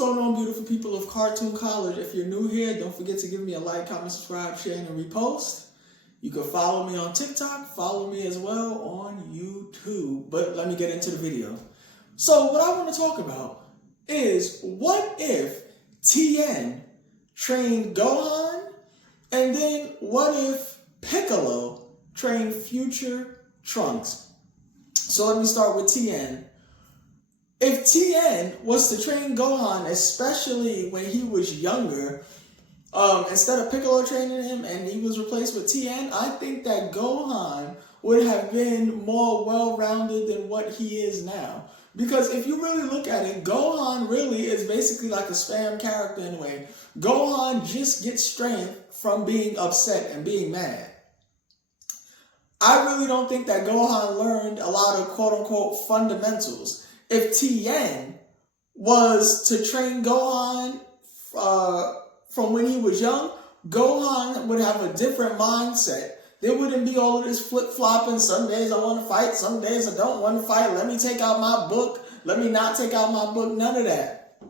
going on, beautiful people of Cartoon College? If you're new here, don't forget to give me a like, comment, subscribe, share, and repost. You can follow me on TikTok, follow me as well on YouTube. But let me get into the video. So what I want to talk about is, what if Tien trained Gohan, and then what if Piccolo trained future Trunks? So let me start with Tien. If Tien was to train Gohan, especially when he was younger, instead of Piccolo training him and he was replaced with Tien, I think that Gohan would have been more well-rounded than what he is now. Because if you really look at it, Gohan really is basically like a spam character in a way. Gohan just gets strength from being upset and being mad. I really don't think that Gohan learned a lot of quote-unquote fundamentals. If Tien was to train Gohan from when he was young, Gohan would have a different mindset. There wouldn't be all of this flip-flopping. Some days I want to fight, some days I don't want to fight. Let me take out my book. Let me not take out my book. None of that.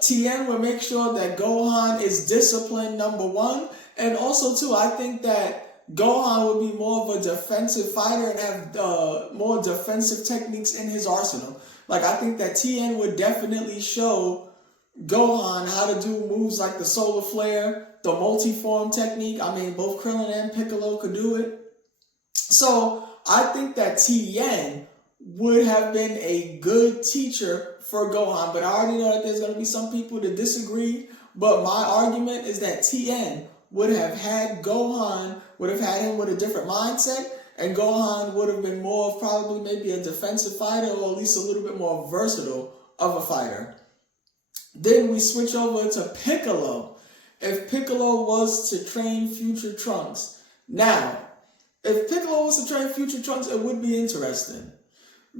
Tien would make sure that Gohan is disciplined, number one. And also, too, I think that Gohan would be more of a defensive fighter and have more defensive techniques in his arsenal. Like, I think that Tien would definitely show Gohan how to do moves like the solar flare, the multi-form technique. I mean, both Krillin and Piccolo could do it. So I think that Tien would have been a good teacher for Gohan. But I already know that there's going to be some people that disagree. But my argument is that Tien would have had Gohan, would have had him with a different mindset, and Gohan would have been more of probably maybe a defensive fighter, or at least a little bit more versatile of a fighter. Then we switch over to Piccolo. If Piccolo was to train future Trunks. Now, if Piccolo was to train future Trunks, it would be interesting.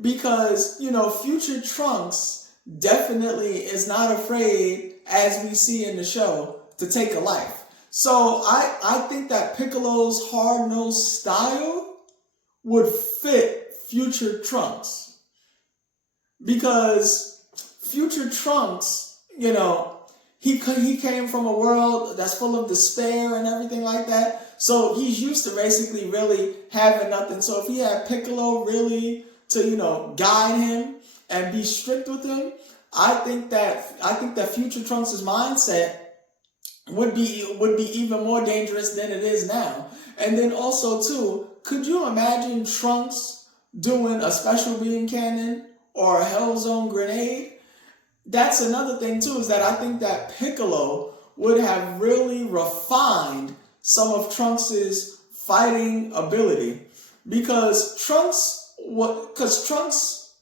Because, you know, future Trunks definitely is not afraid, as we see in the show, to take a life. So I think that Piccolo's hard-nosed style would fit future Trunks. Because future Trunks, you know, he came from a world that's full of despair and everything like that. So he's used to basically really having nothing. So if he had Piccolo really to, you know, guide him and be strict with him, I think that future Trunks' mindset would be even more dangerous than it is now. And then also too, could you imagine Trunks doing a special beam cannon or a Hell Zone grenade? That's another thing too, is that I think that Piccolo would have really refined some of Trunks' fighting ability. Because Trunks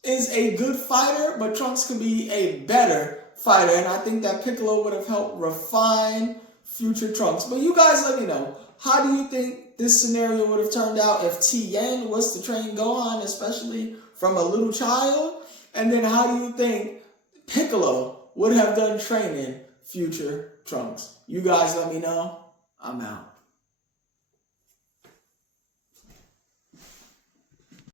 is a good fighter, but Trunks could be a better fighter, and I think that Piccolo would have helped refine future Trunks. But you guys let me know, how do you think this scenario would have turned out if Tien was to train Gohan, especially from a little child? And then how do you think Piccolo would have done training future Trunks? You guys let me know. I'm out.